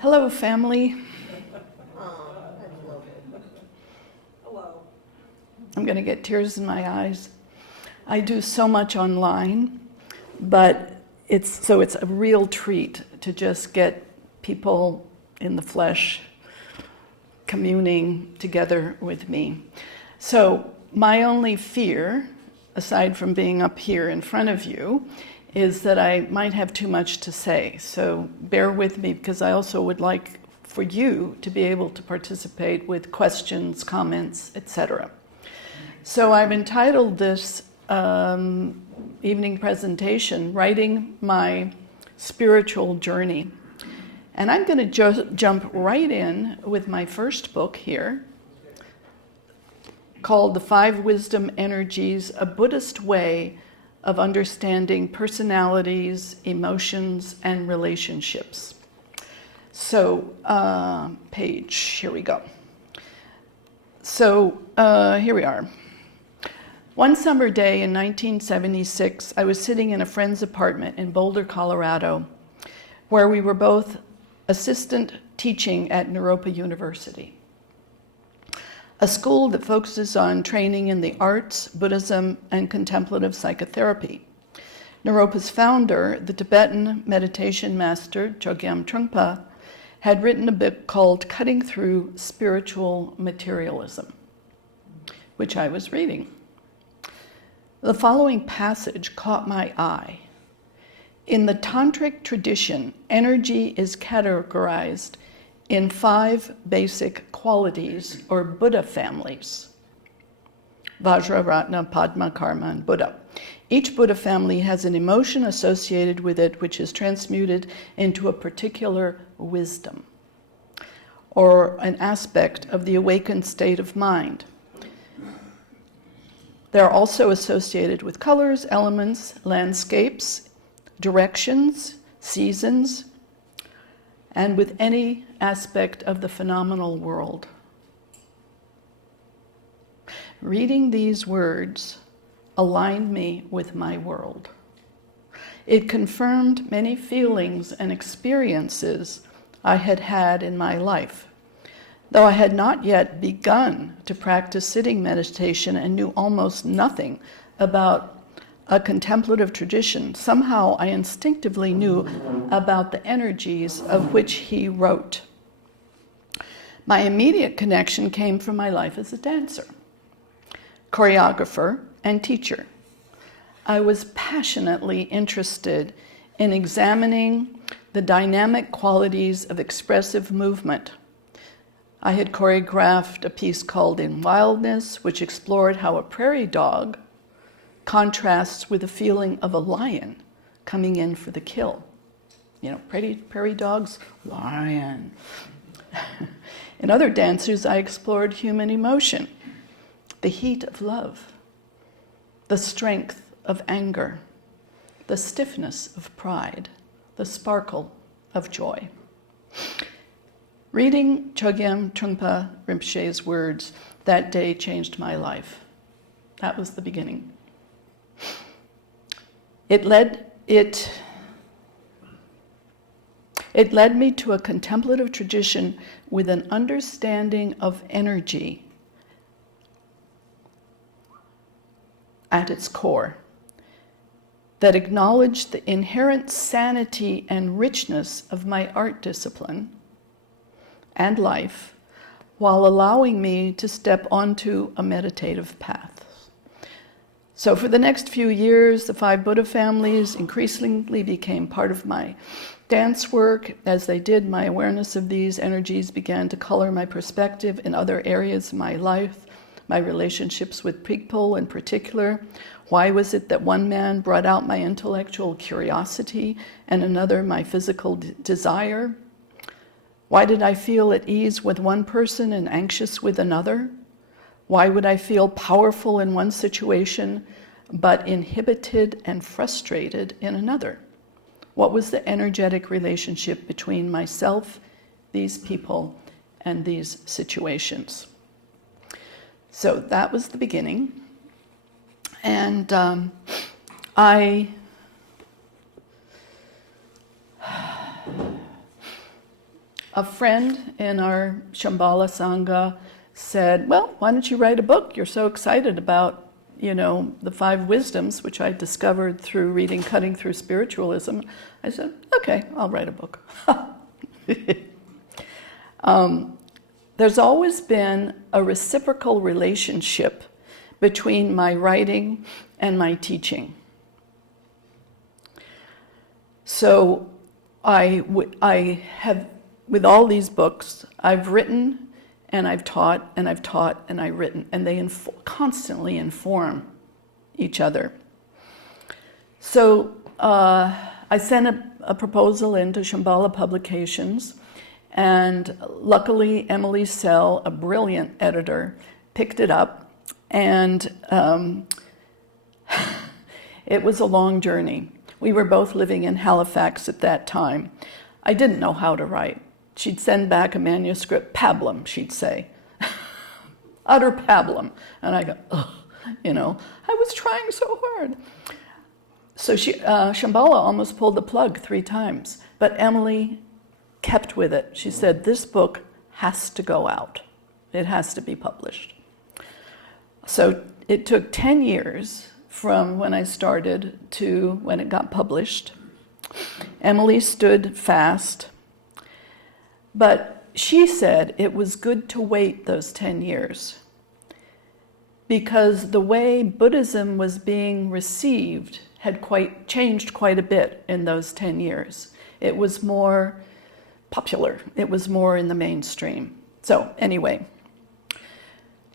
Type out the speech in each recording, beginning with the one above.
Hello, family. Hello. I'm going to get tears in my eyes. I do so much online, but it's a real treat to just get people in the flesh communing together with me. So my only fear, aside from being up here in front of you, is that I might have too much to say. So bear with me, because I also would like for you to be able to participate with questions, comments, etc. So I've entitled this evening presentation, Writing My Spiritual Journey. And I'm going to jump right in with my first book here, called The 5 Wisdom Energies, A Buddhist Way of Understanding Personalities, Emotions, and Relationships. So, here we go. So, here we are. One summer day in 1976, I was sitting in a friend's apartment in Boulder, Colorado, where we were both assistant teaching at Naropa University, a school that focuses on training in the arts, Buddhism, and contemplative psychotherapy. Naropa's founder, the Tibetan meditation master Chogyam Trungpa, had written a book called Cutting Through Spiritual Materialism, which I was reading. The following passage caught my eye. In the Tantric tradition, energy is categorized in 5 basic qualities, or Buddha families: Vajra, Ratna, Padma, Karma, and Buddha. Each Buddha family has an emotion associated with it which is transmuted into a particular wisdom, or an aspect of the awakened state of mind. They are also associated with colors, elements, landscapes, directions, seasons, and with any aspect of the phenomenal world. Reading these words aligned me with my world. It confirmed many feelings and experiences I had had in my life. Though I had not yet begun to practice sitting meditation and knew almost nothing about a contemplative tradition, somehow I instinctively knew about the energies of which he wrote. My immediate connection came from my life as a dancer, choreographer, and teacher. I was passionately interested in examining the dynamic qualities of expressive movement. I had choreographed a piece called In Wildness, which explored how a prairie dog contrasts with the feeling of a lion coming in for the kill. You know, prairie dogs, lion. In other dancers, I explored human emotion, the heat of love, the strength of anger, the stiffness of pride, the sparkle of joy. Reading Chogyam Trungpa Rinpoche's words that day changed my life. That was the beginning. It led me to a contemplative tradition with an understanding of energy at its core, that acknowledged the inherent sanity and richness of my art discipline and life, while allowing me to step onto a meditative path. So for the next few years, the 5 Buddha families increasingly became part of my dance work. As they did, my awareness of these energies began to color my perspective in other areas of my life, my relationships with people in particular. Why was it that one man brought out my intellectual curiosity and another my physical desire? Why did I feel at ease with one person and anxious with another? Why would I feel powerful in one situation, but inhibited and frustrated in another? What was the energetic relationship between myself, these people, and these situations? So that was the beginning. And I a friend in our Shambhala Sangha said, well, why don't you write a book? You're so excited about, the 5 wisdoms, which I discovered through reading Cutting Through Spiritualism. I said, okay, I'll write a book. There's always been a reciprocal relationship between my writing and my teaching. So I have, with all these books, I've written and I've taught and I've taught and I've written, and they constantly inform each other. So I sent a proposal into Shambhala Publications, and luckily Emily Sell, a brilliant editor, picked it up, and it was a long journey. We were both living in Halifax at that time. I didn't know how to write. She'd send back a manuscript, pablum, she'd say. Utter pablum. And I go, ugh, I was trying so hard. So Shambhala almost pulled the plug 3 times, but Emily kept with it. She said, this book has to go out. It has to be published. So it took 10 years from when I started to when it got published. Emily stood fast, but she said it was good to wait those 10 years because the way Buddhism was being received had changed quite a bit in those 10 years. It was more popular. It was more in the mainstream. So anyway,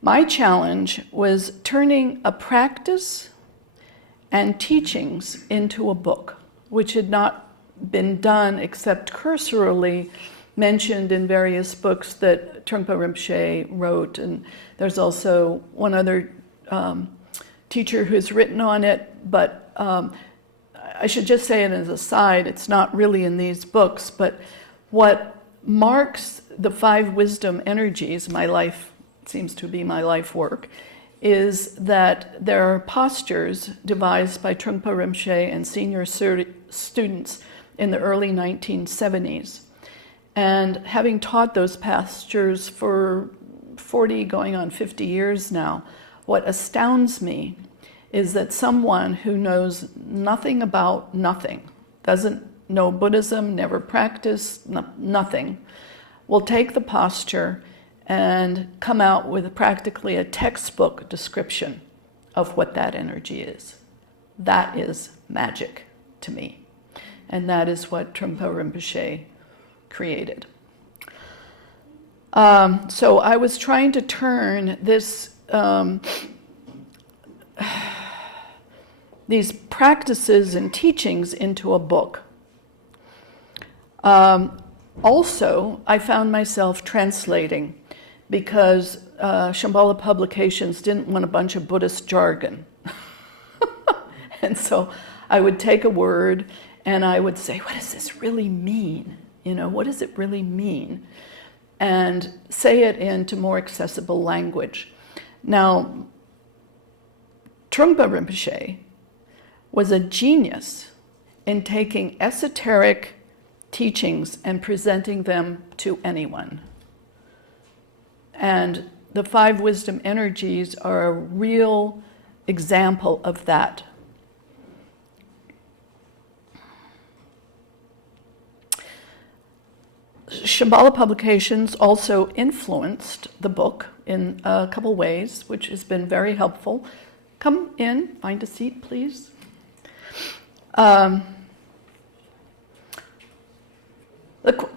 my challenge was turning a practice and teachings into a book, which had not been done except cursorily mentioned in various books that Trungpa Rinpoche wrote, and there's also one other teacher who's written on it, but I should just say it as a side, it's not really in these books, but what marks the 5 wisdom energies, my life seems to be my life work, is that there are postures devised by Trungpa Rinpoche and senior students in the early 1970s. And having taught those postures for 40, going on 50 years now, what astounds me is that someone who knows nothing about nothing, doesn't know Buddhism, never practiced, nothing, will take the posture and come out with practically a textbook description of what that energy is. That is magic to me. And that is what Trungpa Rinpoche created. So I was trying to turn these practices and teachings into a book. Also, I found myself translating because Shambhala Publications didn't want a bunch of Buddhist jargon. And so I would take a word and I would say, what does this really mean? What does it really mean? And say it into more accessible language. Now, Trungpa Rinpoche was a genius in taking esoteric teachings and presenting them to anyone. And the 5 wisdom energies are a real example of that. Shambhala Publications also influenced the book in a couple ways, which has been very helpful. Come in, find a seat, please.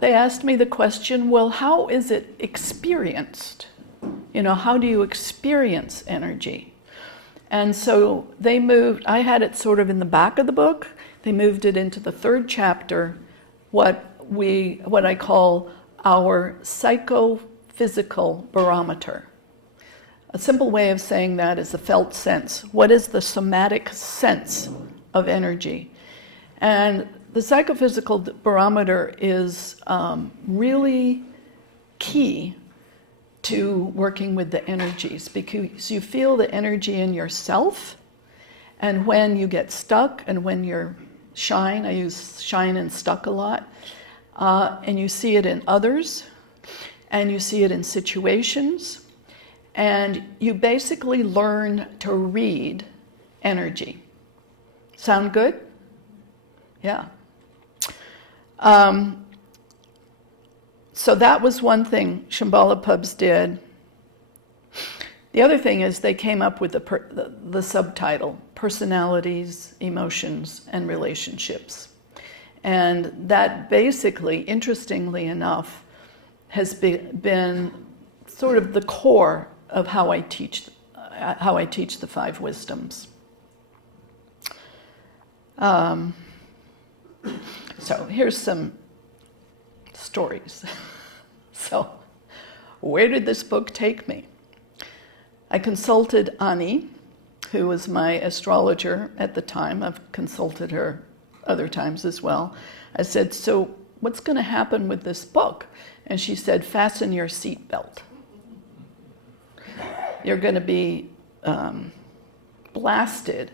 They asked me the question, well, how is it experienced? How do you experience energy? And so they moved, I had it sort of in the back of the book. They moved it into the 3rd chapter, what I call our psychophysical barometer. A simple way of saying that is the felt sense. What is the somatic sense of energy? And the psychophysical barometer is really key to working with the energies because you feel the energy in yourself, and when you get stuck and when you're shine, I use shine and stuck a lot, and you see it in others, and you see it in situations, and you basically learn to read energy. Sound good? Yeah. So that was one thing Shambhala Pubs did. The other thing is they came up with the subtitle, Personalities, Emotions, and Relationships. And that basically, interestingly enough, has been sort of the core of how I teach the five wisdoms. So here's some stories. So where did this book take me? I consulted Ani, who was my astrologer at the time. I've consulted her other times as well. I said, so what's going to happen with this book? And she said, fasten your seatbelt. You're going to be blasted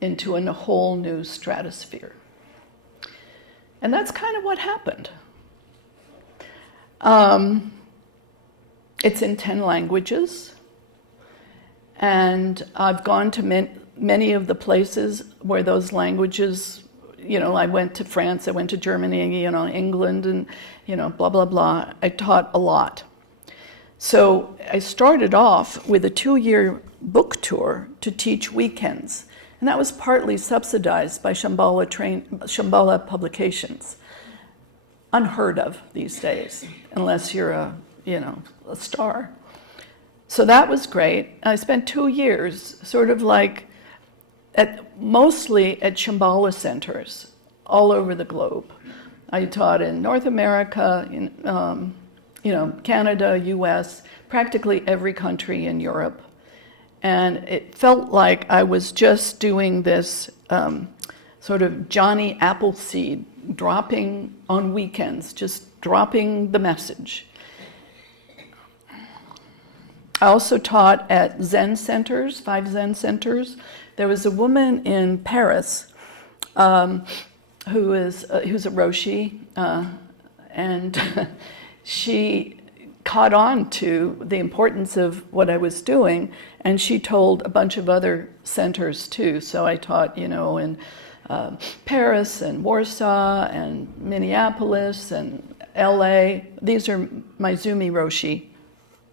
into a whole new stratosphere. And that's kind of what happened. It's in 10 languages. And I've gone to many of the places where those languages, I went to France, I went to Germany, England, and, blah, blah, blah. I taught a lot. So I started off with a 2-year book tour to teach weekends. And that was partly subsidized by Shambhala Publications. Unheard of these days, unless you're a star. So that was great. I spent 2 years sort of like mostly at Shambhala centers all over the globe. I taught in North America, in Canada, US, practically every country in Europe. And it felt like I was just doing this sort of Johnny Appleseed, dropping on weekends, just dropping the message. I also taught at Zen centers, 5 Zen centers. There was a woman in Paris who's a Roshi, and she caught on to the importance of what I was doing, and she told a bunch of other centers too. So I taught, in Paris and Warsaw and Minneapolis and LA. These are Maizumi Roshi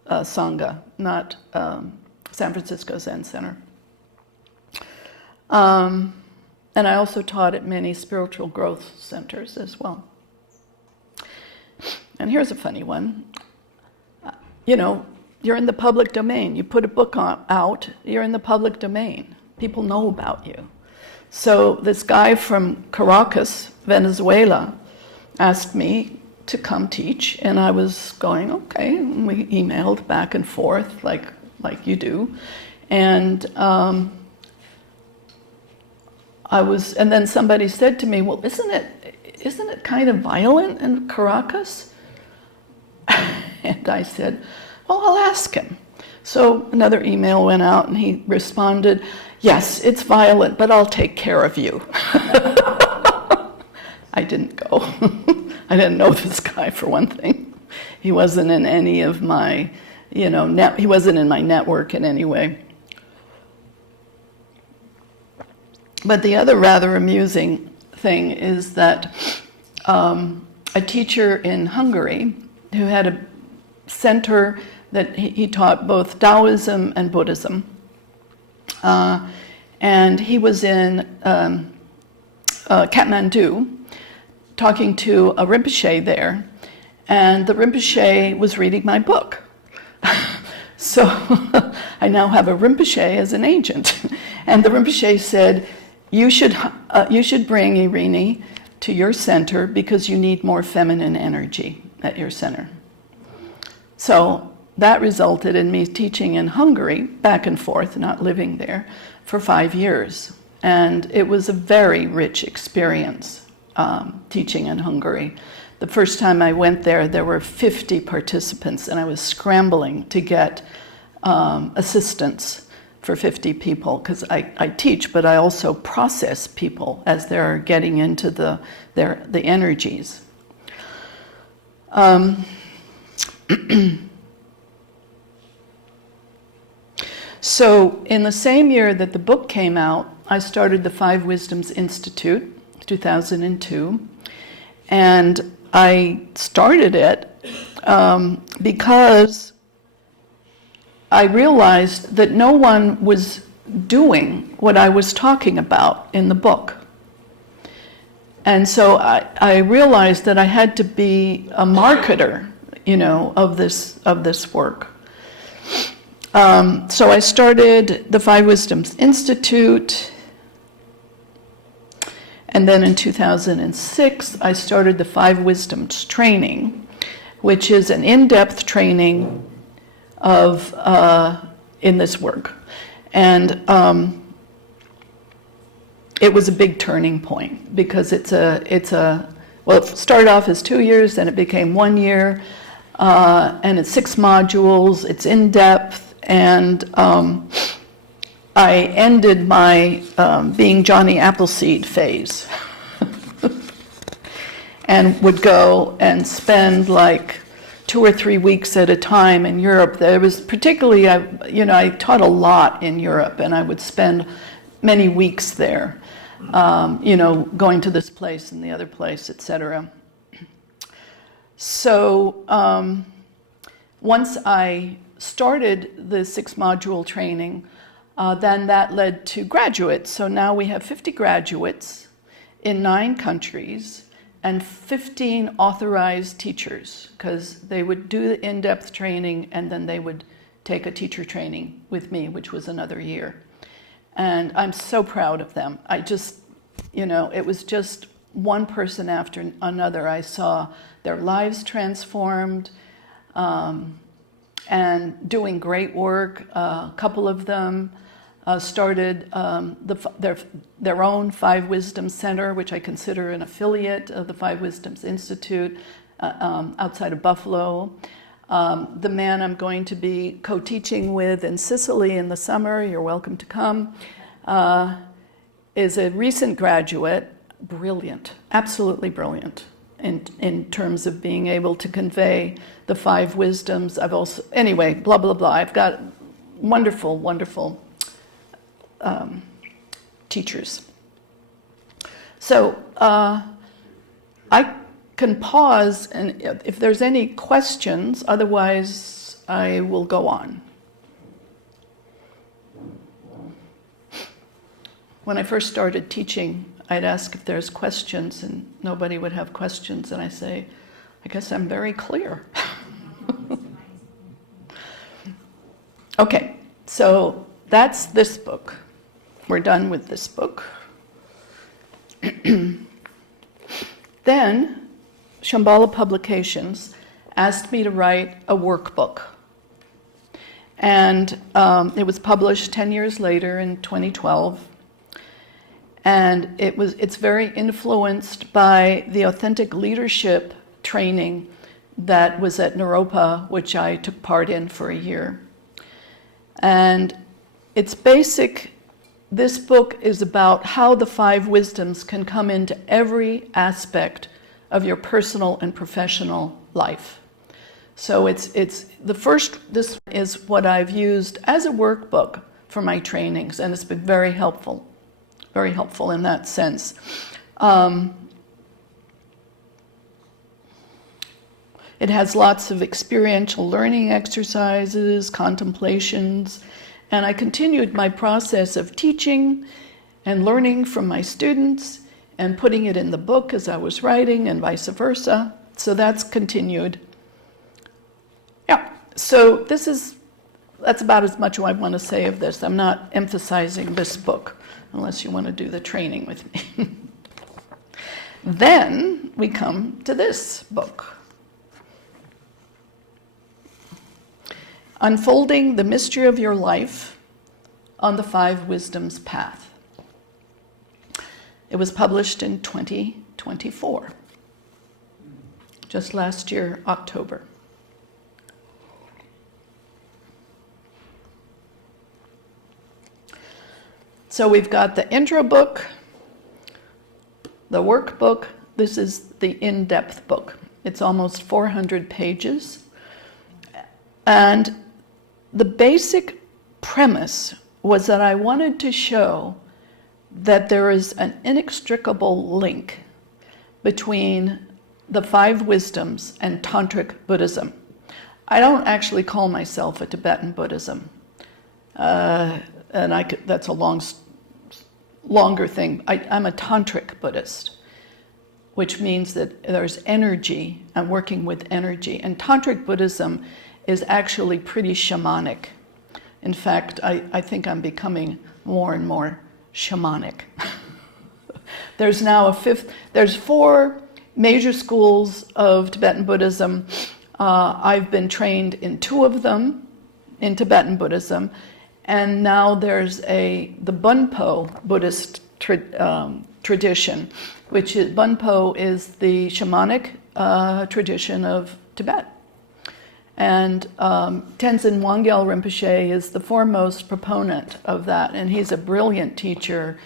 Sangha, not San Francisco Zen Center. And I also taught at many spiritual growth centers as well. And here's a funny one. You're in the public domain. You put a book out, you're in the public domain. People know about you. So this guy from Caracas, Venezuela, asked me to come teach, and I was going, okay. And we emailed back and forth like you do. And and then somebody said to me, well, isn't it kind of violent in Caracas? And I said, well, I'll ask him. So another email went out, and he responded, yes, it's violent, but I'll take care of you. I didn't go. I didn't know this guy, for one thing. He wasn't in any of my, he wasn't in my network in any way. But the other rather amusing thing is that a teacher in Hungary who had a center that he taught both Taoism and Buddhism. And he was in Kathmandu talking to a Rinpoche there, and the Rinpoche was reading my book. So I now have a Rinpoche as an agent. And the Rinpoche said, you should bring Irini to your center because you need more feminine energy at your center. So that resulted in me teaching in Hungary, back and forth, not living there, for 5 years. And it was a very rich experience, teaching in Hungary. The first time I went there were 50 participants, and I was scrambling to get assistance for 50 people, because I teach, but I also process people as they're getting into the energies. So in the same year that the book came out, I started the Five Wisdoms Institute, 2002, and I started it because I realized that no one was doing what I was talking about in the book. And so I realized that I had to be a marketer, of this work. So I started the Five Wisdoms Institute, and then in 2006, I started the Five Wisdoms Training, which is an in-depth training in this work. And it was a big turning point because it started off as 2 years, then it became 1 year, and it's 6 modules, it's in-depth, and I ended my being Johnny Appleseed phase and would go and spend like 2 or 3 weeks at a time in Europe. There was particularly, I taught a lot in Europe, and I would spend many weeks there, going to this place and the other place, etc. So once I started the 6-module training, then that led to graduates. So now we have 50 graduates in 9 countries and 15 authorized teachers, because they would do the in-depth training and then they would take a teacher training with me, which was another year. And I'm so proud of them. I just, it was just one person after another. I saw their lives transformed and doing great work. A couple of them started their own Five Wisdoms Center, which I consider an affiliate of the Five Wisdoms Institute outside of Buffalo. The man I'm going to be co-teaching with in Sicily in the summer, you're welcome to come, is a recent graduate, brilliant, absolutely brilliant in terms of being able to convey the 5 wisdoms. I've also, anyway, blah, blah, blah. I've got wonderful, wonderful teachers. So I can pause, and if there's any questions, otherwise I will go on. When I first started teaching, I'd ask if there's questions, and nobody would have questions, and I say, I guess I'm very clear. Okay, so that's this book. We're done with this book. Then, Shambhala Publications asked me to write a workbook. And it was published 10 years later in 2012. And it's very influenced by the authentic leadership training that was at Naropa, which I took part in for a year. And it's basic. This book is about how the 5 wisdoms can come into every aspect of your personal and professional life. So it's the first, this is what I've used as a workbook for my trainings, and it's been very helpful in that sense. It has lots of experiential learning exercises, contemplations, and I continued my process of teaching and learning from my students and putting it in the book as I was writing and vice versa. So that's continued. Yeah, so that's about as much as I want to say of this. I'm not emphasizing this book unless you want to do the training with me. Then we come to this book. Unfolding the Mystery of Your Life on the 5 Wisdoms Path. It was published in 2024, just last year, October. So we've got the intro book, the workbook. This is the in-depth book. It's almost 400 pages. And the basic premise was that I wanted to show that there is an inextricable link between the five wisdoms and Tantric Buddhism. I don't actually call myself a Tibetan Buddhism. That's a longer thing. I'm a Tantric Buddhist, which means that there's energy. I'm working with energy. And Tantric Buddhism is actually pretty shamanic. In fact, I think I'm becoming more and more shamanic. There's now there's 4 major schools of Tibetan Buddhism. I've been trained in 2 of them in Tibetan Buddhism, and now there's the Bunpo Buddhist tradition, which is, Bunpo is the shamanic tradition of Tibet. And Tenzin Wangyal Rinpoche is the foremost proponent of that, and he's a brilliant teacher,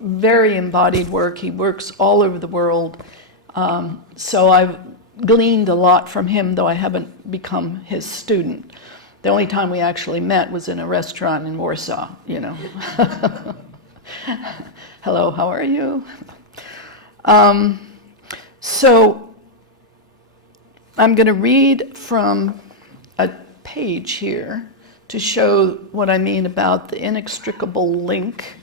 very embodied work. He works all over the world. So I've gleaned a lot from him, though I haven't become his student. The only time we actually met was in a restaurant in Warsaw, you know. Hello, how are you? So I'm going to read from a page here to show what I mean about the inextricable link.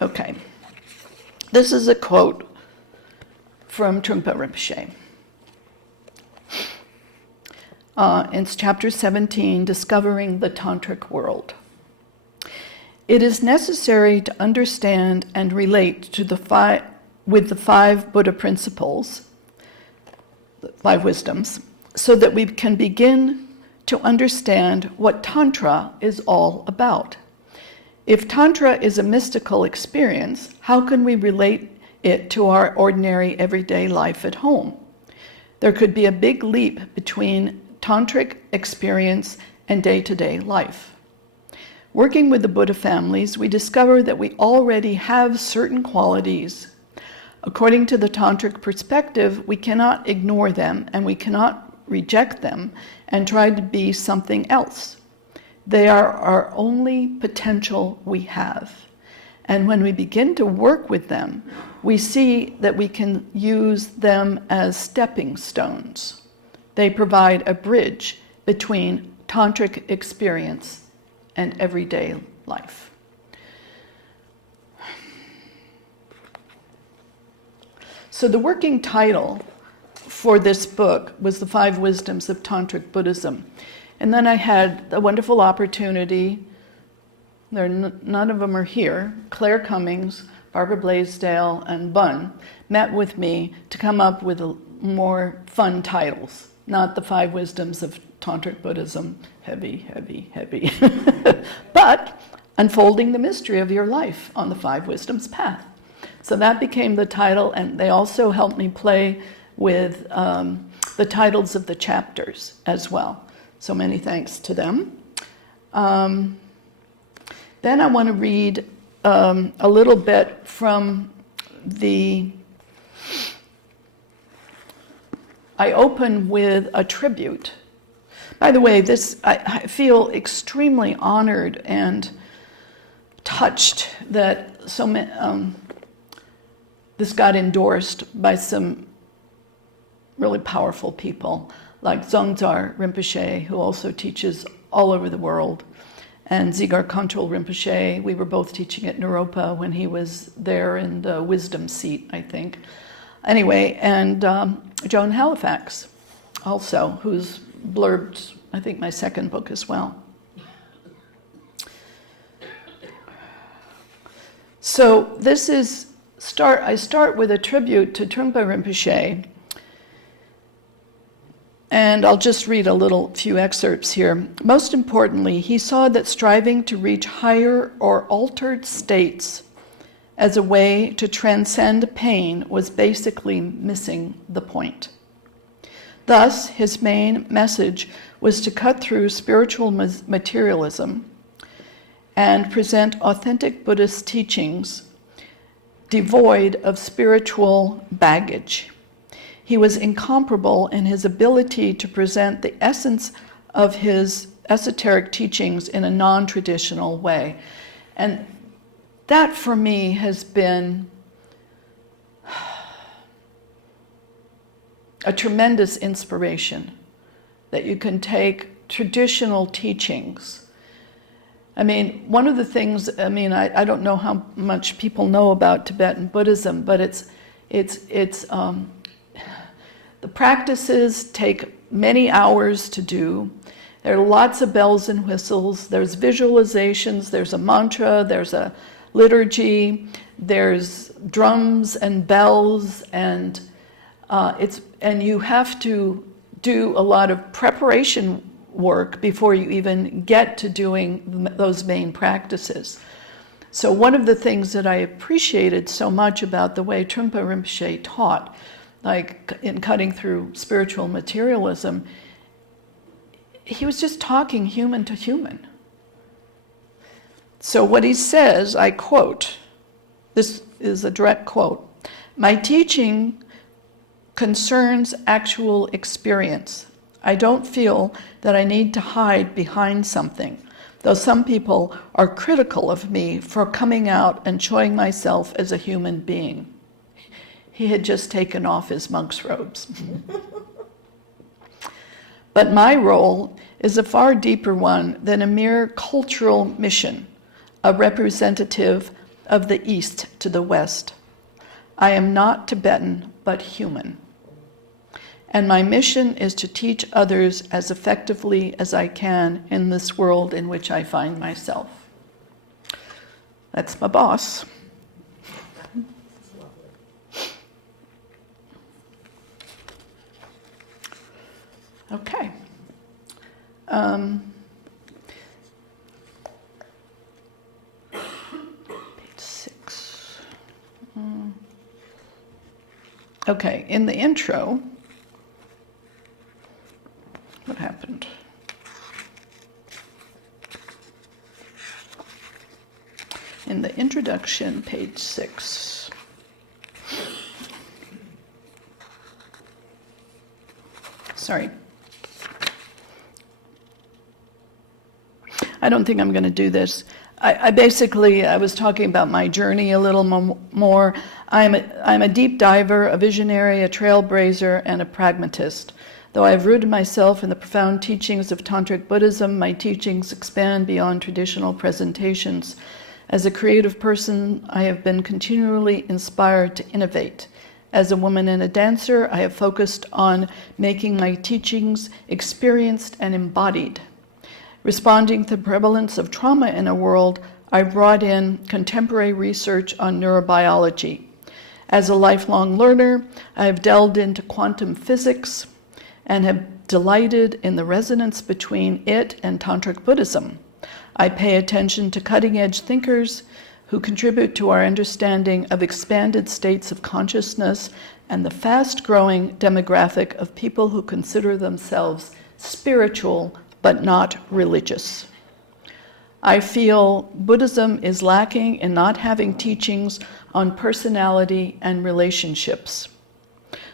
Okay. This is a quote from Trungpa Rinpoche. It's chapter 17, Discovering the Tantric World. It is necessary to understand and relate to with the 5 Buddha principles, the 5 wisdoms, so that we can begin to understand what Tantra is all about. If Tantra is a mystical experience, how can we relate it to our ordinary everyday life at home? There could be a big leap between Tantric experience and day-to-day life. Working with the Buddha families, we discover that we already have certain qualities. According to the Tantric perspective, we cannot ignore them and we cannot reject them and try to be something else. They are our only potential we have. And when we begin to work with them, we see that we can use them as stepping stones. They provide a bridge between Tantric experience and everyday life. So the working title for this book was The 5 Wisdoms of Tantric Buddhism. And then I had a wonderful opportunity, none of them are here, Claire Cummings, Barbara Blaisdell, and Bun met with me to come up with more fun titles, not the 5 Wisdoms of Tantric Buddhism, heavy, heavy, heavy, but Unfolding the Mystery of Your Life on the 5 Wisdoms Path. So that became the title, and they also helped me play with the titles of the chapters as well. So many thanks to them. Then I want to read a little bit from I open with a tribute. By the way, I feel extremely honored and touched that this got endorsed by some really powerful people, like Dzongdzar Rinpoche, who also teaches all over the world, and Dzigar Khantrul Rinpoche. We were both teaching at Naropa when he was there in the wisdom seat, I think. Anyway, and Joan Halifax also, who's blurbed, I think, my second book as well. So this is, I start with a tribute to Trungpa Rinpoche, and I'll just read a few excerpts here. Most importantly, he saw that striving to reach higher or altered states as a way to transcend pain was basically missing the point. Thus, his main message was to cut through spiritual materialism and present authentic Buddhist teachings devoid of spiritual baggage. He was incomparable in his ability to present the essence of his esoteric teachings in a non-traditional way. And that for me has been a tremendous inspiration, that you can take traditional teachings. I mean, one of the things, I don't know how much people know about Tibetan Buddhism, but the practices take many hours to do. There are lots of bells and whistles. There's visualizations, there's a mantra, there's a liturgy, there's drums and bells, and you have to do a lot of preparation work before you even get to doing those main practices. So one of the things that I appreciated so much about the way Trungpa Rinpoche taught, like in Cutting Through Spiritual Materialism, he was just talking human to human. So what he says, I quote, this is a direct quote, "My teaching concerns actual experience. I don't feel that I need to hide behind something, though some people are critical of me for coming out and showing myself as a human being." He had just taken off his monk's robes. "But my role is a far deeper one than a mere cultural mission, a representative of the East to the West. I am not Tibetan, but human. And my mission is to teach others as effectively as I can in this world in which I find myself." That's my boss. Okay. Page 6. Okay, in the intro, what happened? In the introduction, page 6. Sorry. I don't think I'm going to do this. I was talking about my journey a little more. I'm a deep diver, a visionary, a trailblazer, and a pragmatist. Though I have rooted myself in the profound teachings of Tantric Buddhism, my teachings expand beyond traditional presentations. As a creative person, I have been continually inspired to innovate. As a woman and a dancer, I have focused on making my teachings experienced and embodied. Responding to the prevalence of trauma in a world, I brought in contemporary research on neurobiology. As a lifelong learner, I have delved into quantum physics and have delighted in the resonance between it and Tantric Buddhism. I pay attention to cutting-edge thinkers who contribute to our understanding of expanded states of consciousness and the fast-growing demographic of people who consider themselves spiritual but not religious. I feel Buddhism is lacking in not having teachings on personality and relationships.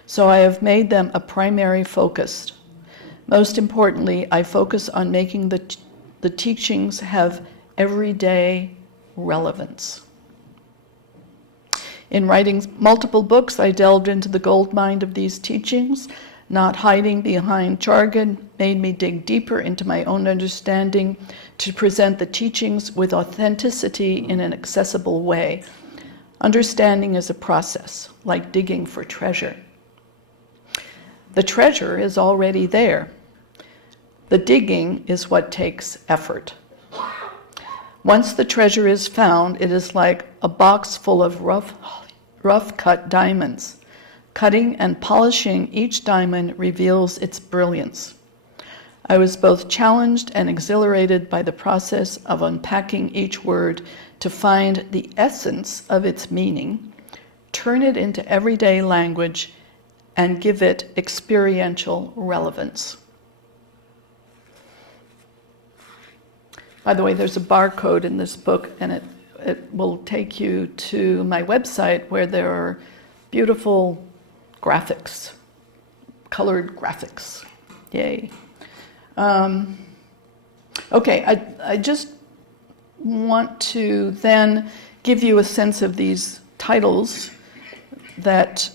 So I have made them a primary focus. Most importantly, I focus on making the teachings have everyday relevance. In writing multiple books, I delved into the goldmine of these teachings. Not hiding behind jargon made me dig deeper into my own understanding to present the teachings with authenticity in an accessible way. Understanding is a process, like digging for treasure. The treasure is already there. The digging is what takes effort. Once the treasure is found, it is like a box full of rough-cut diamonds. Cutting and polishing each diamond reveals its brilliance. I was both challenged and exhilarated by the process of unpacking each word to find the essence of its meaning, turn it into everyday language, and give it experiential relevance. By the way, there's a barcode in this book, and it will take you to my website where there are beautiful graphics colored graphics. Yay. Okay, I just want to then give you a sense of these titles that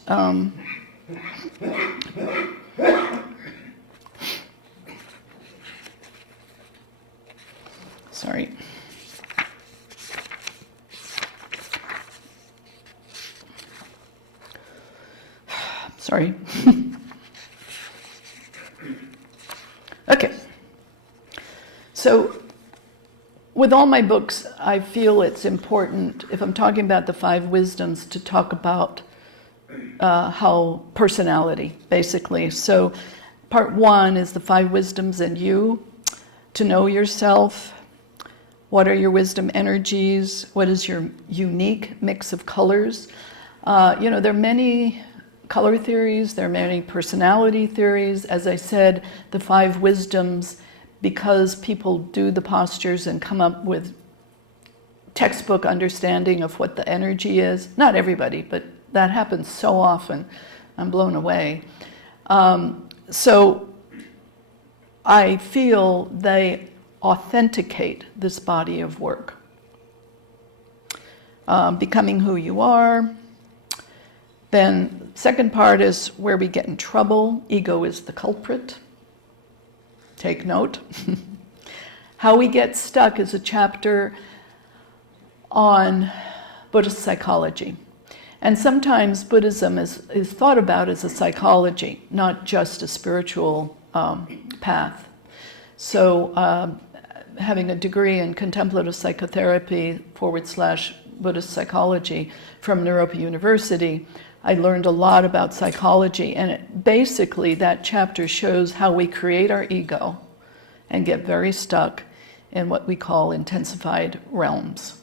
sorry. Sorry. Okay. So with all my books, I feel it's important, if I'm talking about the 5 wisdoms, to talk about how personality, basically. So part 1 is the 5 wisdoms and you, to know yourself. What are your wisdom energies? What is your unique mix of colors? There are many color theories, there are many personality theories. As I said, the 5 wisdoms, because people do the postures and come up with textbook understanding of what the energy is. Not everybody, but that happens so often. I'm blown away. So I feel they authenticate this body of work. Becoming who you are. Then second part is where we get in trouble. Ego is the culprit. Take note. How we get stuck is a chapter on Buddhist psychology. And sometimes Buddhism is thought about as a psychology, not just a spiritual path. So having a degree in contemplative psychotherapy / Buddhist psychology from Naropa University, I learned a lot about psychology, and basically that chapter shows how we create our ego and get very stuck in what we call intensified realms.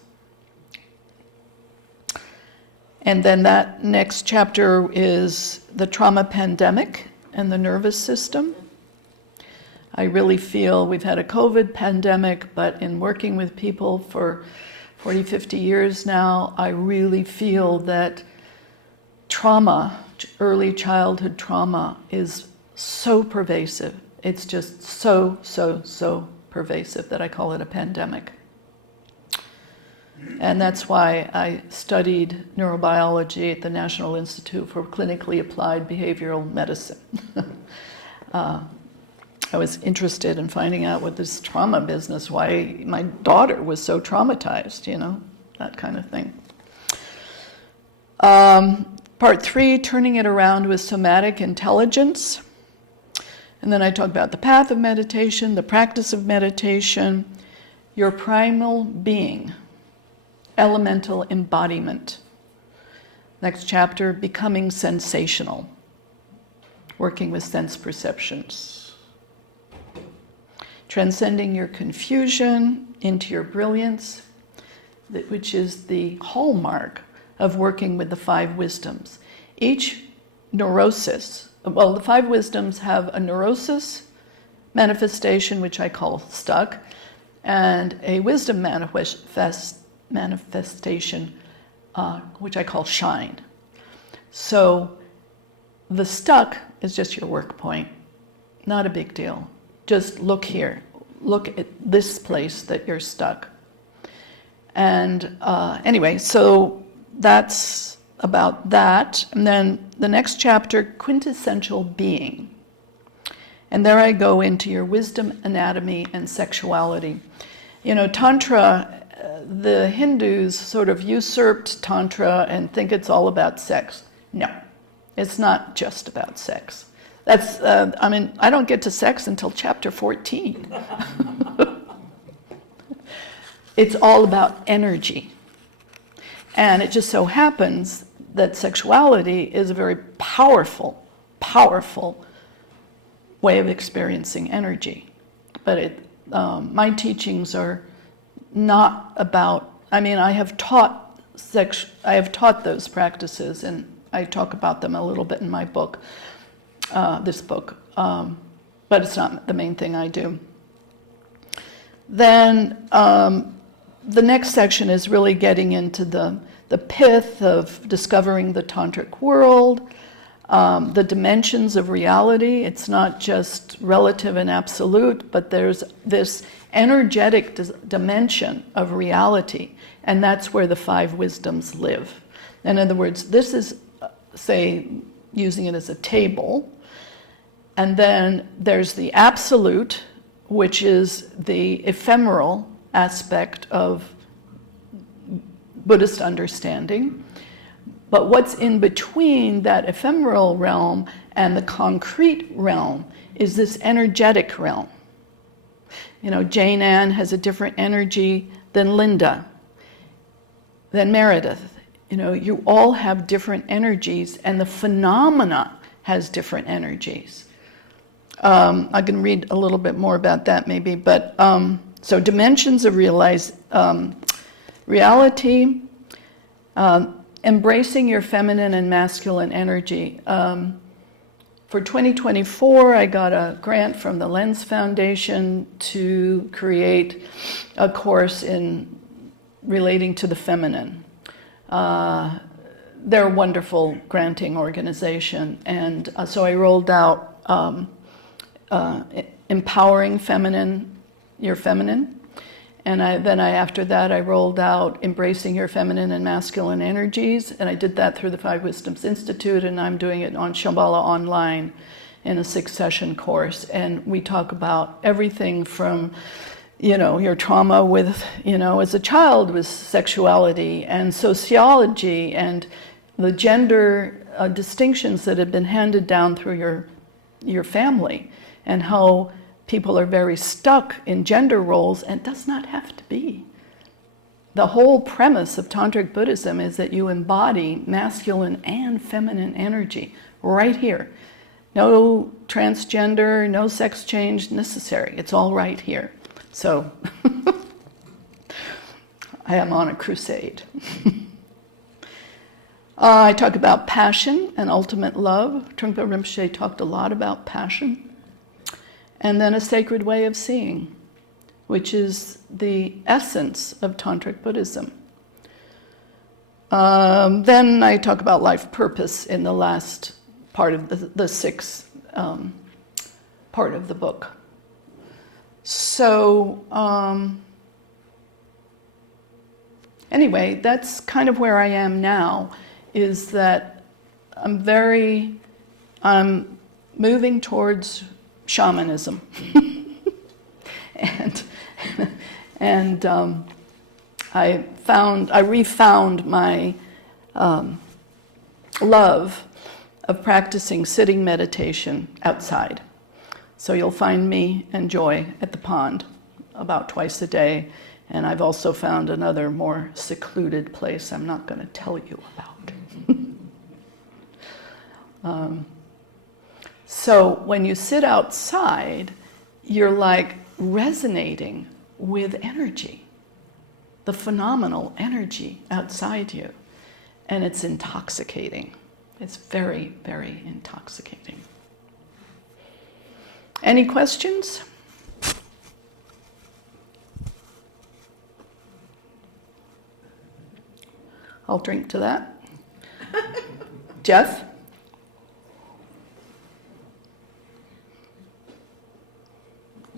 And then that next chapter is the trauma pandemic and the nervous system. I really feel we've had a COVID pandemic, but in working with people for 40, 50 years now, I really feel that trauma, early childhood trauma, is so pervasive. It's just so pervasive that I call it a pandemic. And that's why I studied neurobiology at the National Institute for Clinically Applied Behavioral Medicine. I was interested in finding out what this trauma business, why my daughter was so traumatized, that kind of thing. Part 3, turning it around with somatic intelligence. And then I talk about the path of meditation, the practice of meditation, your primal being, elemental embodiment. Next chapter, becoming sensational, working with sense perceptions. Transcending your confusion into your brilliance, which is the hallmark of working with the 5 wisdoms. Each neurosis, the 5 wisdoms have a neurosis manifestation, which I call stuck, and a wisdom manifestation, which I call shine. So the stuck is just your work point, not a big deal. Just look here, look at this place that you're stuck. And anyway, so that's about that. And then the next chapter, quintessential being. And there I go into your wisdom, anatomy, and sexuality. Tantra, the Hindus sort of usurped Tantra and think it's all about sex. No, it's not just about sex. That's, I don't get to sex until chapter 14. It's all about energy. And it just so happens that sexuality is a very powerful way of experiencing energy. But my teachings are not about, I have taught those practices, and I talk about them a little bit in my book, this book, but it's not the main thing I do. Then the next section is really getting into the pith of discovering the Tantric world, the dimensions of reality. It's not just relative and absolute, but there's this energetic dimension of reality, and that's where the 5 wisdoms live. In other words, this is, say, using it as a table, and then there's the absolute, which is the ephemeral aspect of Buddhist understanding. But what's in between that ephemeral realm and the concrete realm is this energetic realm. You know, Jane Ann has a different energy than Linda, than Meredith. You know, you all have different energies, and the phenomena has different energies. I can read a little bit more about that maybe, but so dimensions of reality, embracing your feminine and masculine energy. For 2024, I got a grant from the Lens Foundation to create a course in relating to the feminine. They're a wonderful granting organization, and so I rolled out empowering your feminine, and after that I rolled out embracing your feminine and masculine energies, and I did that through the 5 Wisdoms Institute, and I'm doing it on Shambhala online in a 6-session course, and we talk about everything from, you know, your trauma with, you know, as a child with sexuality and sociology and the gender distinctions that have been handed down through your family, and how people are very stuck in gender roles, and it does not have to be. The whole premise of Tantric Buddhism is that you embody masculine and feminine energy right here. No transgender, no sex change necessary. It's all right here. So I am on a crusade. I talk about passion and ultimate love. Trungpa Rinpoche talked a lot about passion. And then a sacred way of seeing, which is the essence of Tantric Buddhism. Then I talk about life purpose in the last part of the 6th part of the book. So anyway, that's kind of where I am now, is that I'm moving towards shamanism. and I refound my love of practicing sitting meditation outside. So you'll find me and Joy at the pond about twice a day, and I've also found another more secluded place I'm not going to tell you about. So when you sit outside, you're like resonating with energy, the phenomenal energy outside you, and it's intoxicating. It's very, very intoxicating. Any questions? I'll drink to that. Jeff?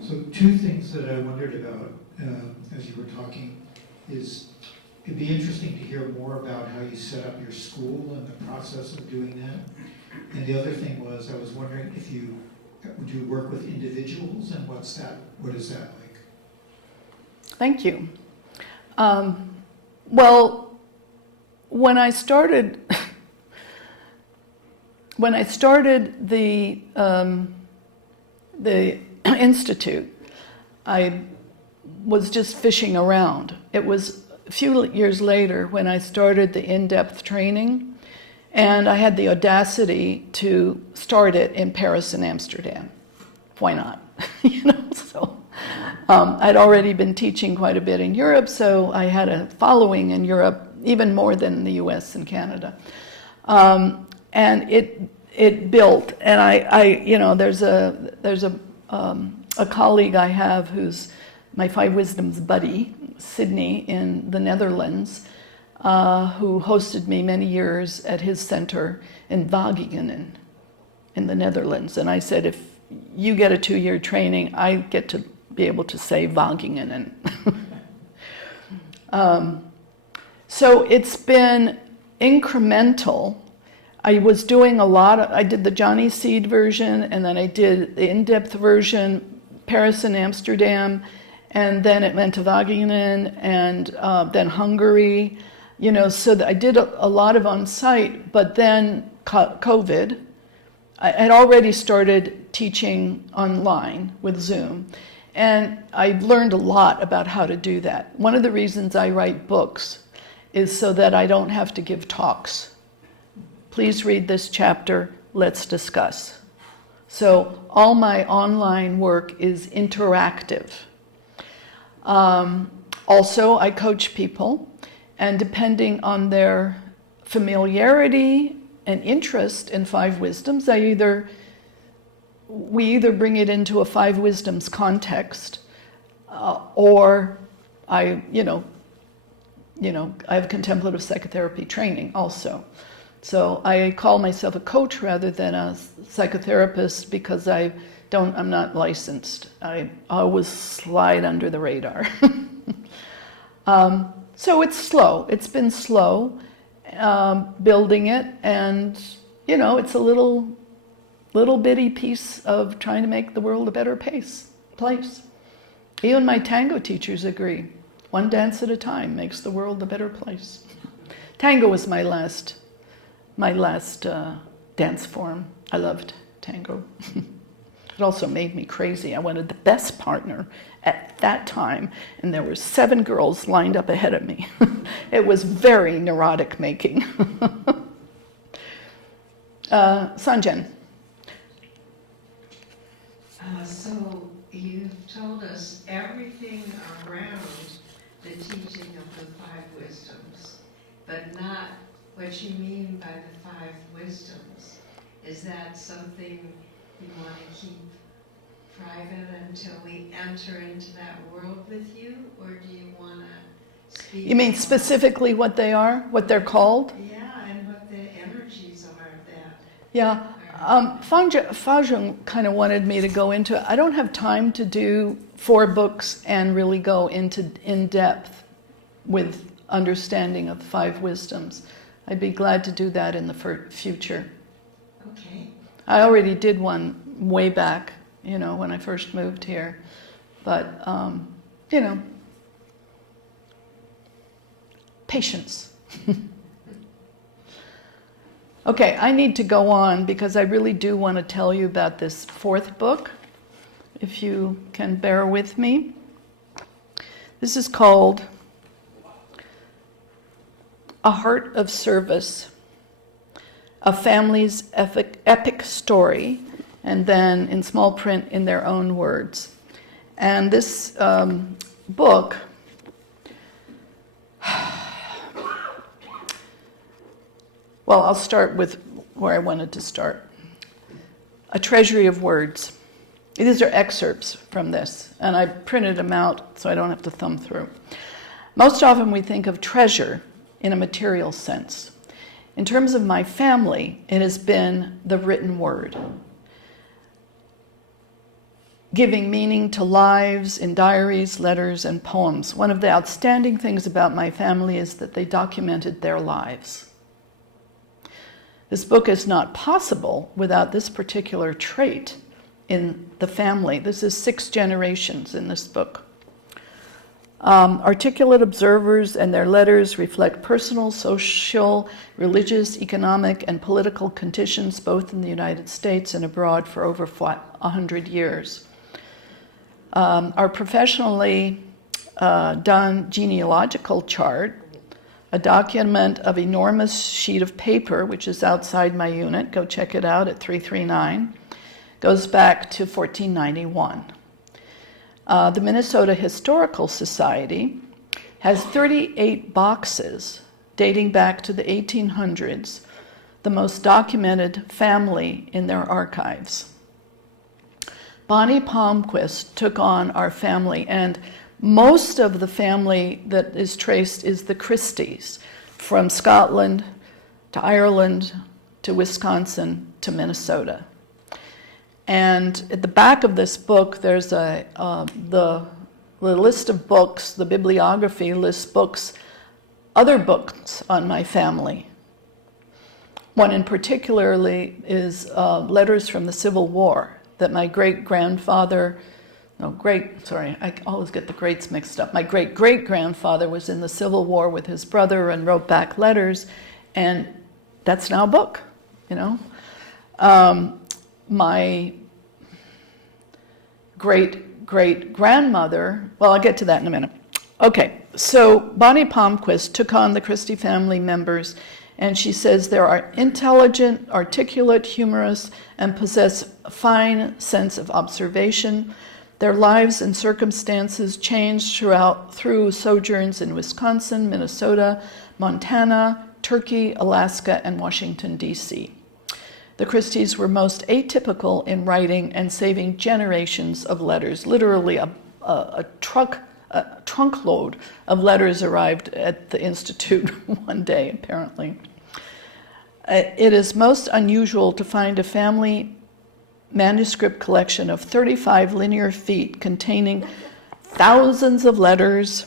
So 2 things that I wondered about as you were talking is, it'd be interesting to hear more about how you set up your school and the process of doing that. And the other thing was, I was wondering if would you work with individuals, and what is that like? Thank you. Well, when I started the institute, I was just fishing around. It was a few years later when I started the in-depth training, and I had the audacity to start it in Paris and Amsterdam. Why not? So I'd already been teaching quite a bit in Europe, so I had a following in Europe, even more than the US and Canada. And it built, and there's a colleague I have who's my 5 Wisdoms buddy, Sydney in the Netherlands, who hosted me many years at his center in Wageningen in the Netherlands. And I said, if you get a 2-year training, I get to be able to say Wagingen. So it's been incremental. I was doing I did the Johnny Seed version, and then I did the in-depth version, Paris and Amsterdam, and then it went to Wagingen, and then Hungary, so that I did a lot of on-site, but then COVID. I had already started teaching online with Zoom, and I learned a lot about how to do that. One of the reasons I write books is so that I don't have to give talks. Please read this chapter, let's discuss. So all my online work is interactive. Also, I coach people, and depending on their familiarity and interest in 5 wisdoms, we either bring it into a 5 wisdoms context, or I have contemplative psychotherapy training also. So I call myself a coach rather than a psychotherapist because I'm not licensed. I always slide under the radar. So it's slow. It's been slow building it, and it's a little bitty piece of trying to make the world a better place. Even my tango teachers agree. One dance at a time makes the world a better place. Tango was my last dance form. I loved tango. It also made me crazy. I wanted the best partner at that time, and there were 7 girls lined up ahead of me. It was very neurotic making. Sanjan. So you've told us everything around the teaching of the 5 wisdoms, but not what you mean by the 5 wisdoms. Is that something you want to keep private until we enter into that world with you, or do you want to speak? You mean specifically what they are, what they're called? Yeah, and what the energies are of that. Yeah. Fajung kind of wanted me to go into it. I don't have time to do 4 books and really go into in depth with understanding of 5 wisdoms. I'd be glad to do that in the future. Okay. I already did one way back, when I first moved here. But, patience. Okay, I need to go on because I really do want to tell you about this 4th book, if you can bear with me. This is called A Heart of Service, A Family's Epic Story, and then in small print in their own words. And this book well, I'll start with where I wanted to start. A treasury of words. These are excerpts from this, and I printed them out so I don't have to thumb through. Most often we think of treasure in a material sense. In terms of my family, it has been the written word, giving meaning to lives in diaries, letters, and poems. One of the outstanding things about my family is that they documented their lives. This book is not possible without this particular trait in the family. This is 6 generations in this book. Articulate observers and their letters reflect personal, social, religious, economic, and political conditions both in the United States and abroad for over 100 years. Our professionally done genealogical chart, a document of enormous sheet of paper, which is outside my unit, go check it out at 339, goes back to 1491. The Minnesota Historical Society has 38 boxes dating back to the 1800s, the most documented family in their archives. Bonnie Palmquist took on our family, and most of the family that is traced is the Christies, from Scotland to Ireland to Wisconsin to Minnesota. And at the back of this book, there's the list of books, the bibliography lists books, other books on my family. One in particularly is letters from the Civil War that my great-grandfather, I always get the greats mixed up. My great-great-grandfather was in the Civil War with his brother and wrote back letters, and that's now a book, you know. My great-great-grandmother, well, I'll get to that in a minute. Okay, so Bonnie Palmquist took on the Christie family members, and she says they are intelligent, articulate, humorous, and possess a fine sense of observation. Their lives and circumstances changed through sojourns in Wisconsin, Minnesota, Montana, Turkey, Alaska, and Washington, D.C. The Christies were most atypical in writing and saving generations of letters. Literally a trunkload of letters arrived at the Institute one day, apparently. It is most unusual to find a family manuscript collection of 35 linear feet containing thousands of letters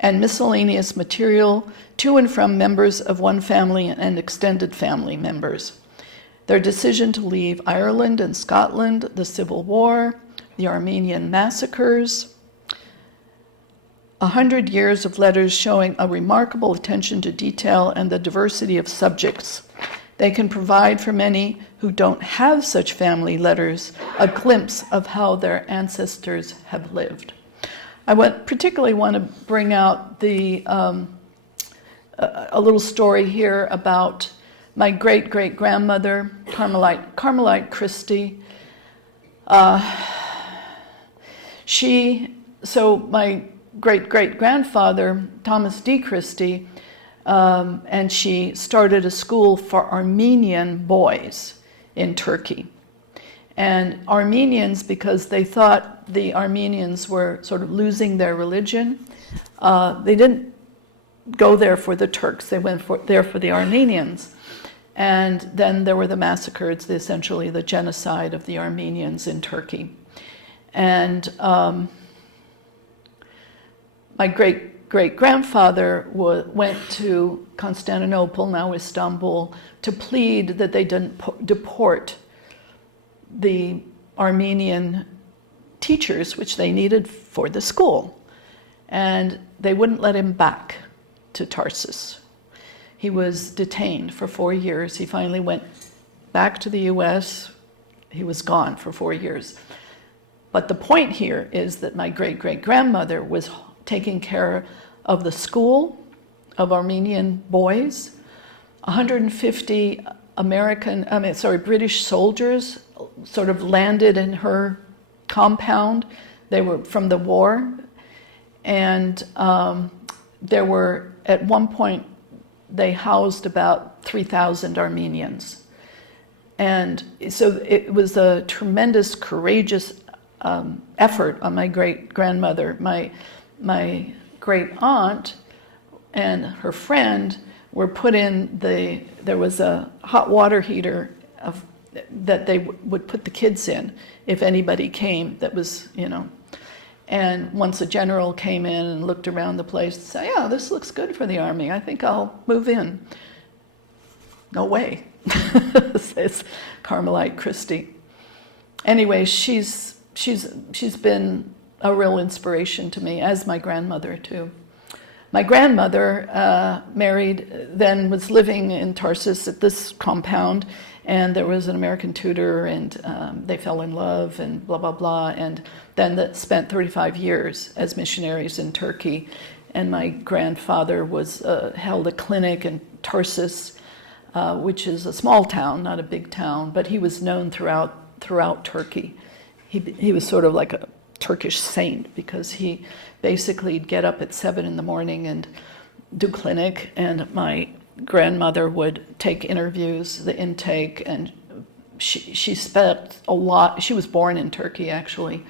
and miscellaneous material to and from members of one family and extended family members. Their decision to leave Ireland and Scotland, the Civil War, the Armenian massacres, 100 years of letters showing a remarkable attention to detail and the diversity of subjects. They can provide for many who don't have such family letters a glimpse of how their ancestors have lived. I particularly want to bring out a little story here about my great-great-grandmother, Carmelite Christie. My great-great-grandfather, Thomas D. Christie, and she started a school for Armenian boys in Turkey. And Armenians, because they thought the Armenians were sort of losing their religion, they didn't go there for the Turks, they went there for the Armenians. And then there were the massacres, essentially the genocide of the Armenians in Turkey. And my great-great-grandfather went to Constantinople, now Istanbul, to plead that they didn't deport the Armenian teachers, which they needed for the school. And they wouldn't let him back to Tarsus. He was detained for 4 years. He finally went back to the US. He was gone for 4 years. But the point here is that my great-great-grandmother was taking care of the school of Armenian boys. 150 British soldiers sort of landed in her compound. They were from the war. And there were, at one point, they housed about 3,000 Armenians. And so it was a tremendous, courageous effort on my great-grandmother. My great aunt and her friend were put in there was a hot water heater that they would put the kids in if anybody came that was, and once a general came in and looked around the place and said, yeah, this looks good for the army, I think I'll move in. No way, says Carmelite Christie. Anyway, she's been a real inspiration to me, as my grandmother too. My grandmother then was living in Tarsus at this compound, and there was an American tutor, and they fell in love, and blah, blah, blah, and then spent 35 years as missionaries in Turkey. And my grandfather held a clinic in Tarsus, which is a small town, not a big town, but he was known throughout Turkey. He was sort of like a Turkish saint, because he basically get up at 7 a.m. and do clinic, and my grandmother would take interviews, the intake, and she spent a lot. She was born in Turkey, actually,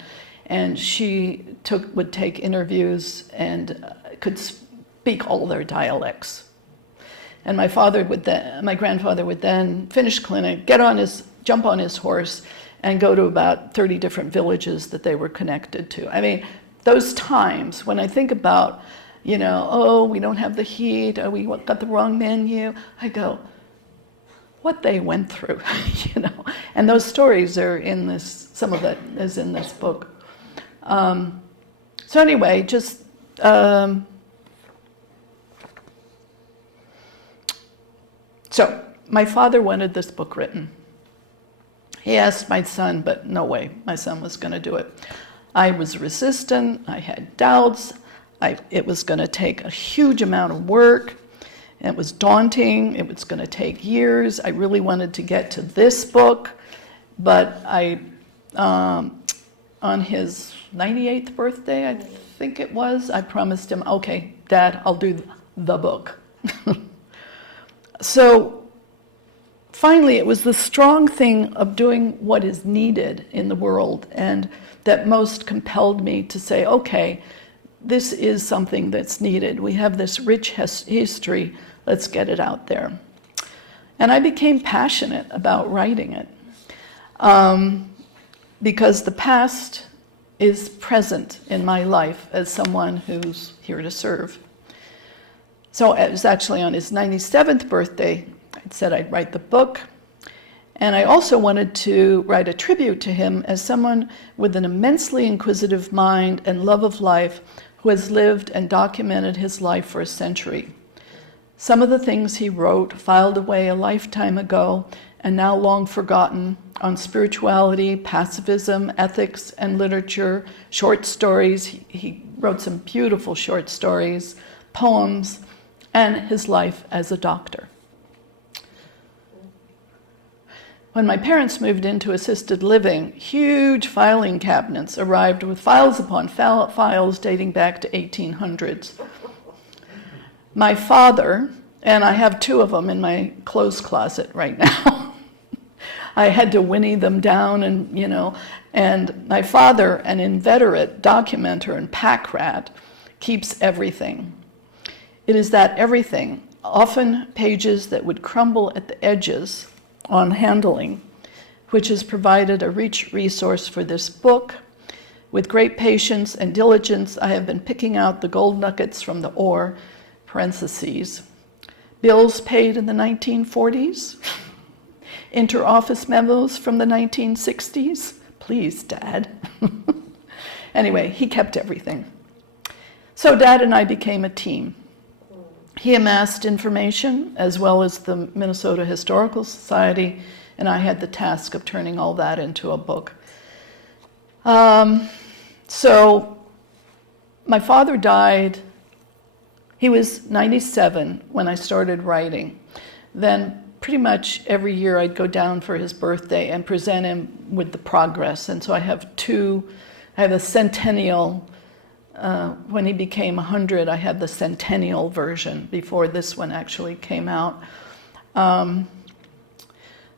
and she would take interviews and could speak all their dialects. And my grandfather would then finish clinic, jump on his horse, and go to about 30 different villages that they were connected to. I mean, those times when I think about, oh, we don't have the heat, oh, we got the wrong menu, I go, what they went through, And those stories are in this, some of that is in this book. So anyway, just... So, my father wanted this book written. He asked my son, but no way, my son was going to do it. I was resistant, I had doubts, it was going to take a huge amount of work, it was daunting, it was going to take years. I really wanted to get to this book, but on his 98th birthday, I think it was, I promised him, okay, Dad, I'll do the book. So finally, it was the strong thing of doing what is needed in the world, and that most compelled me to say, okay, this is something that's needed. We have this rich history, let's get it out there. And I became passionate about writing it, because the past is present in my life as someone who's here to serve. So it was actually on his 97th birthday, I said I'd write the book. And I also wanted to write a tribute to him as someone with an immensely inquisitive mind and love of life who has lived and documented his life for a century. Some of the things he wrote filed away a lifetime ago and now long forgotten on spirituality, pacifism, ethics, and literature, short stories. He wrote some beautiful short stories, poems, and his life as a doctor. When my parents moved into assisted living, huge filing cabinets arrived with files upon files dating back to 1800s. My father, and I have two of them in my clothes closet right now, I had to whinny them down and my father, an inveterate documenter and pack rat, keeps everything. It is that everything, often pages that would crumble at the edges on handling, which has provided a rich resource for this book. With great patience and diligence, I have been picking out the gold nuggets from the ore, parentheses, bills paid in the 1940s, inter-office memos from the 1960s. Please, Dad. Anyway, he kept everything. So Dad and I became a team. He amassed information as well as the Minnesota Historical Society, and I had the task of turning all that into a book. So my father died, he was 97 when I started writing. Then pretty much every year I'd go down for his birthday and present him with the progress. And so I have a centennial. When he became 100, I had the centennial version before this one actually came out.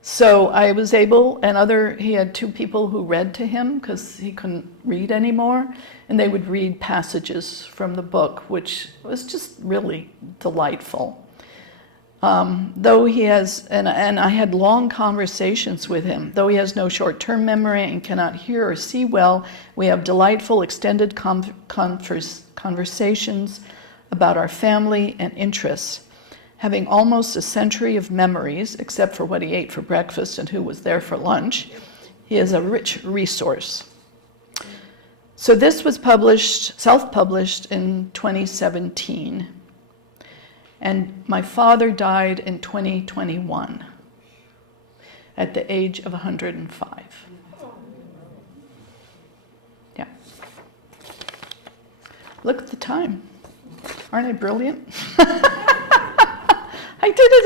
So I was able, he had two people who read to him because he couldn't read anymore, and they would read passages from the book, which was just really delightful. Though he has, and I had long conversations with him, though he has no short-term memory and cannot hear or see well, we have delightful extended conversations about our family and interests. Having almost a century of memories, except for what he ate for breakfast and who was there for lunch, he is a rich resource. So this was self-published in 2017. And my father died in 2021 at the age of 105. Yeah. Look at the time. Aren't I brilliant? I did it